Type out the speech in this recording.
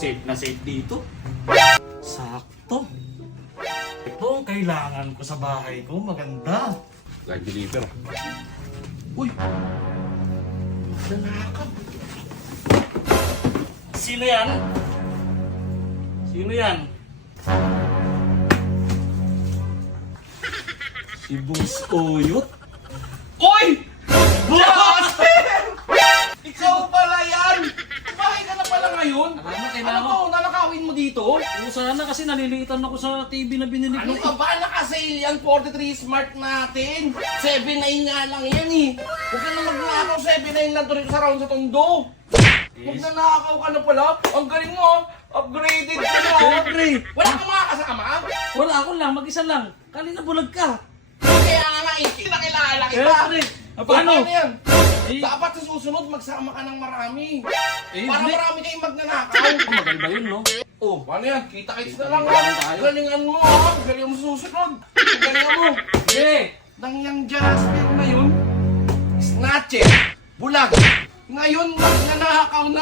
safe na safe dito. Sakto. Ito ang kailangan ko sa bahay ko. Maganda. Live deliver. Uy! Nanakap. Sino yan? Sino yan? Si Boss Oyot? Oy! Justin! Ikaw pala yan! Bakit ka na pala ngayon? Ano to? Nanakawin mo dito? Sana kasi naliliitan ako sa TV na binili Ano ko. ka ba? Naka-sale yan, 43 Smart natin. 7.9 nga lang yan eh. Huwag ka na magnakaw, 7.9 lang to rin sa round sa tondo. Huwag na nakakaw ka na pala. Ang galing mo, upgraded ka na. Siyempre. Wala kang mga kasama? Wala ako lang, mag-isa lang. Kanina bulag ka. Kaya nga kinakilala kita. Siyempre. Paano? Paano yan? Eh, Dapat sa susunod magsama ka ng marami. Eh, Para hindi. marami kayong magnanakaw. maganda yun, no? Oh, paano yan? Kita-kits na lang Kita-kits ha. tayo. Galingan mo ha. Galingan mo sa susunod. Galingan mo. Eh, Nangyang Jasper na yun, snatcher, bulag. Ngayon, magnanakaw na